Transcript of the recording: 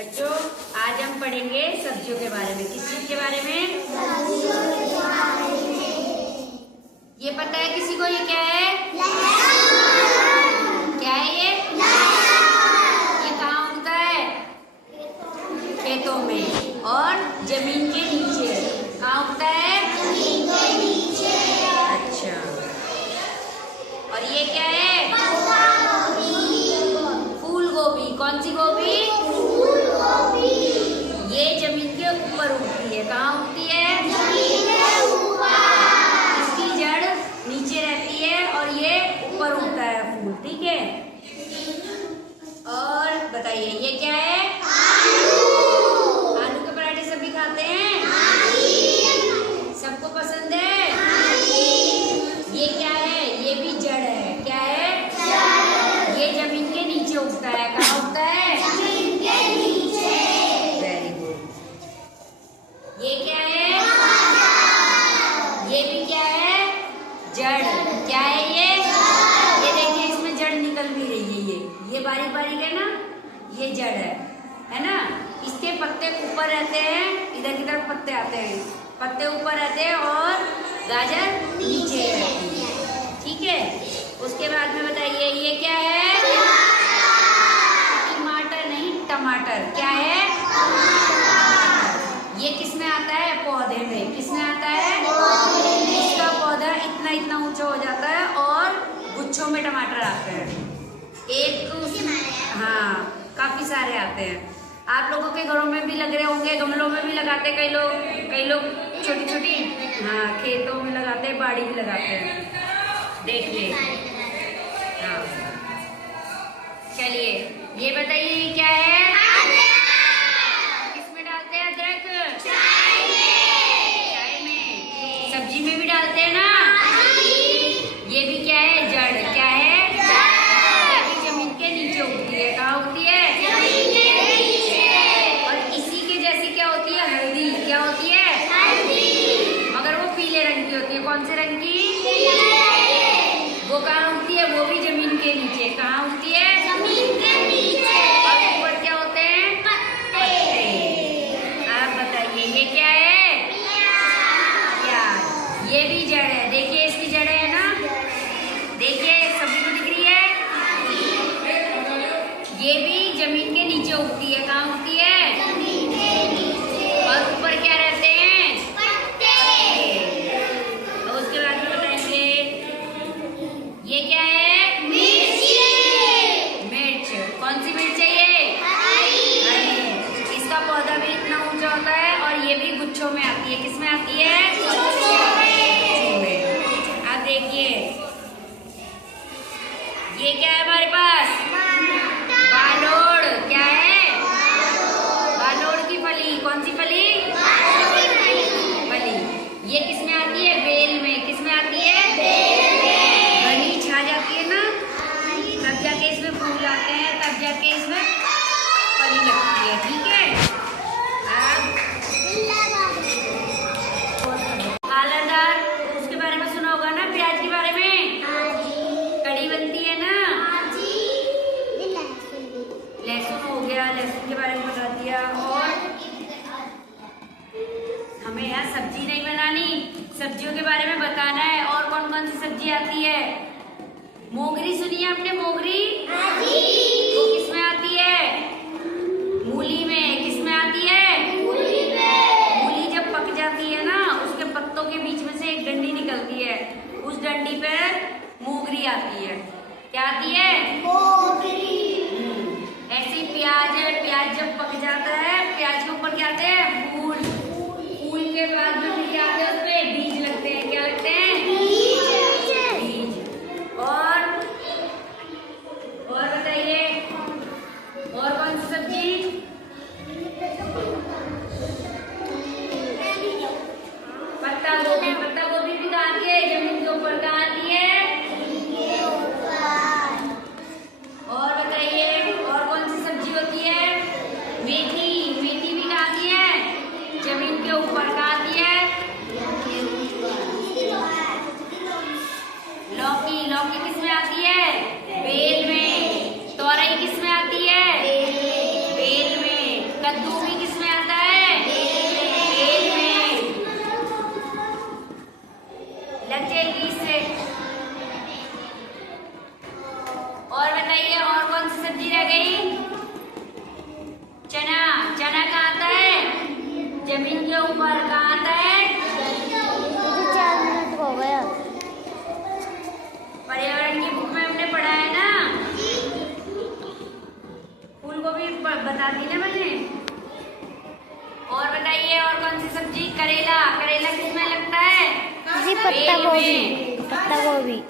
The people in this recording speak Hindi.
बच्चों आज हम पढ़ेंगे सब्जियों के बारे में। किस चीज के बारे में? ये पता है किसी को ये क्या है? क्या है ये? ये कहाँ उगता है? खेतों में और जमीन के नीचे। कहाँ उगता है? जमीन के नीचे। अच्छा, और ये क्या है? फूल गोभी। कौन सी गोभी? फूल गोभी। ये जमीन के ऊपर उगती है। कहाँ उगती है? जमीन के ऊपर। इसकी जड़ नीचे रहती है और ये ऊपर उगता है फूल। ठीक है, और बताइए ये क्या है? आलू के पराठे सभी खाते हैं? सबको पसंद है? ये क्या है? ये भी जड़ है। क्या है? ये जमीन के नीचे उगता है। कहाँ उगता है? जमीन के नीचे। Very good. ये क्या है? ये भी क्या है? जड़। क्या है ये? ये देखिए इसमें जड़ निकल भी रही है। ये बारीक बारीक है ना, ये जड़ है ना। इसके पत्ते ऊपर रहते हैं, इधर की तरफ पत्ते आते हैं, पत्ते ऊपर रहते हैं और गाजर नीचे रहती है। ठीक है, उसके बाद में बताइए ये क्या है? टमाटर नहीं, टमाटर। क्या है? ये किस में आता है? पौधे में। किस में आता है? इसका पौधा इतना इतना ऊंचा हो जाता है और गुच्छों में टमाटर आते हैं। एक हाँ, काफी सारे आते हैं। आप लोगों के घरों में भी लग रहे होंगे, गमलों में भी लगाते हैं कई लोग छोटी छोटी, हाँ, खेतों में लगाते हैं, बाड़ी भी लगाते हैं। देखिए, हाँ, चलिए ये बताइए ये क्या है? किसमें डालते हैं अदरक? चाय में। सब्जी में भी डालते हैं ना। ये भी क्या है? जड़। क्या है? ये भी जमीन के नीचे उगती है। कहाँ उगती है? जमीन के नीचे। और इसी के जैसी क्या होती है? हल्दी। क्या होती है? हल्दी, मगर वो पीले रंग की होती है। कौन से रंग की? वो कहाँ उगती है? वो भी जमीन के नीचे। कहाँ उगती है? जमीन के नीचे। और ऊपर क्या होते हैं? पत्ते। आप बताइए ये क्या है? प्याज। ये भी जड़ है। देखिए इसकी जड़ है ना, देखिए सभी को दिख रही है। ये भी जमीन के नीचे उगती है। कहाँ उगती है? जमीन के नीचे। और ऊपर क्या रहते हैं? पत्ते। और उसके बाद में बताएंगे ये क्या है? मिर्च। कौन सी मिर्च है ये? हरी। इसका पौधा भी इतना ऊंचा होता है और ये भी गुच्छों में आती है। किस में आती है? गुच्छों में। आप देखिए ये क्या है हमारे पास? बालोड़। क्या है? बालोड़ की फली। कौन सी फली? फली। ये किस में आती है? बेल में। किस में आती है? घनी छा जाती है ना, तब जाके इसमें फूल आते हैं, तब जाके इसमें फली लगती है। ठीक है, आलादार उसके बारे में सुना होगा ना, प्याज के बारे में। कड़ी बनती है ना। लहसुन हो गया, लहसुन के बारे में बता दिया। और हमें यहाँ सब्जी नहीं बनानी, सब्जियों के बारे में बताना है। और कौन कौन सी सब्जी आती है? मोगरी सुनी है आपने? मोगरी वो किस में आती है? मूली में। किस में आती है? मूली जब पक जाती है ना, उसके पत्तों के बीच में से एक डंडी निकलती है, उस डंडी पर मोगरी आती है। क्या आती है? मोगरी। ऐसी प्याज है, प्याज जब पक जाता है, प्याज के ऊपर क्या आते हैं? फूल। फूल के बाद में फिर क्या आते हैं? उसपे बीज लगते हैं। क्या लगते हैं? बीज। और बताइए बता दी ना मैंने। और बताइए और कौन सी सब्जी? करेला। करेला किसमें लगता है? जी पत्ता गोभी। पत्ता गोभी।